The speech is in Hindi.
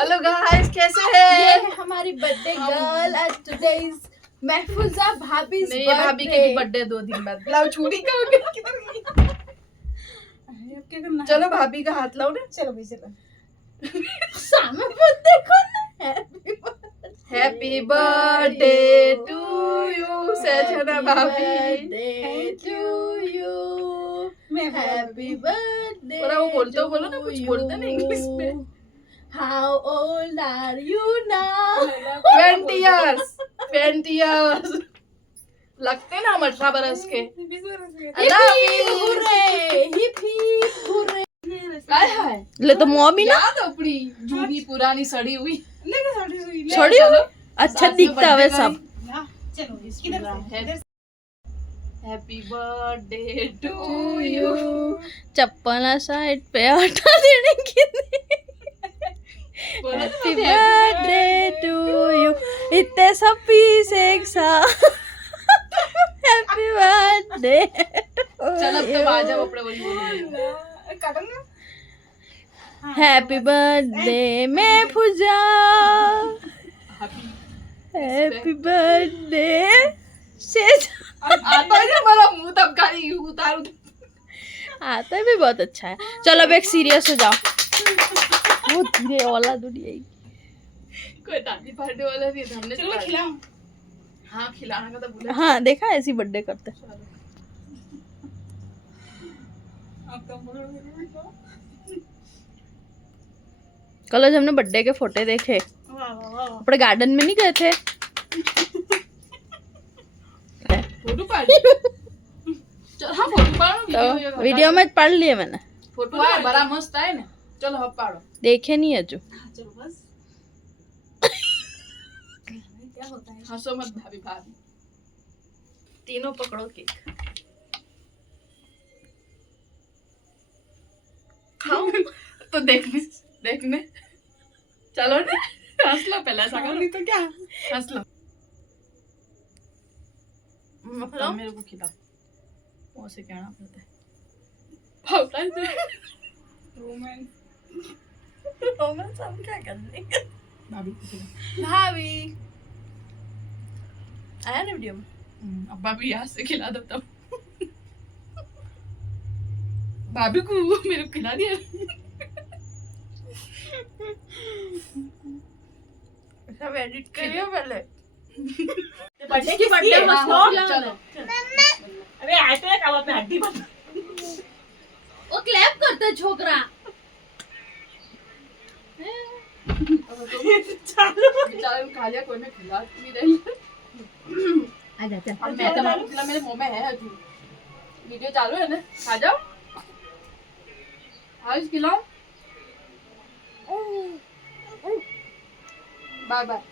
हेलो गाइस, कैसे हैं? ये है हमारी बर्थडे गर्ल एट टुडेज महफूजा भाभी। नहीं, ये भाभी की भी बर्थडे 2 दिन बाद। लाओ छुरी का हो गया, किधर गई? अब क्या करना है? चलो भाभी का हाथ लाओ ना। चलो भाई चलो सामने मत देखो ना। हैप्पी बर्थडे टू यू सजना भाभी। Thank you happy birthday. थोड़ा वो बोलते हो, बोलो ना, कुछ बोलते ना इंग्लिश में। How old are you now? 20 years 20 years लगते ना हम 18 बरस के। ले तो मॉमी ना याद अपनी जूनी पुरानी सड़ी हुई छोड़ी हुई अच्छा दिखता है सब। Happy birthday to you. चप्पल साइड पे हटा देने की। Happy birthday to you. इतने सब पीस एक साथ। हैप्पी बर्थडे चल अब तो बाजा अपने बोली हैप्पी बर्थडे महफूजा। हैप्पी बर्थडे से आता है ना हमारा मुंह तब गाली उतारू। आता है भी बहुत अच्छा है। चलो अब एक सीरियस हो जाओ। वो धीरे वाला दुनिया कोई दादी पार्टी वाला नहीं था हमने। चलो खिलाओ। हाँ खिलाना का तो बोला। हाँ देखा ऐसी बर्थडे करते। कल आज हमने बर्थडे के फोटो देखे। अपने गार्डन में नहीं गए थे। Photo party. चल हाँ फोटो पाड़ो। तो वीडियो में पढ़ लिए मैंने। फोटो है बड़ा मस्त है ना। चलो हम पाड़ो। देखे नहीं है जो। चलो बस। क्या होता है? हंसो मत भाभी भाभी। तीनों पकड़ो केक। खाओ तो देखने देखने चलो ना। हंस लो पहले ऐसा करो नहीं तो क्या। हंस लो। मतलब मेरे को खिलाओ। मुंह से कहना पड़ता है। रोमांस हम क्या करने। भाभी को खिलाओ। भाभी आया ना वीडियो में। अब भाभी यहाँ से खिला दो तब। भाभी को मेरे को खिला दिया। सब एडिट करियो पहले। बर्थडे की बर्थडे मत हो। चलो अरे ऐसे क्या बात है हड्डी मत। वो क्लैप करता है छोकरा। बेचारे खा लिया कोई ने खिला नहीं रही। आ जा चल। अब मैं तो मालूम खिला मेरे मुंह में है अभी। वीडियो चालू है ना। खा जाओ। आज खिलाओ। Bye bye.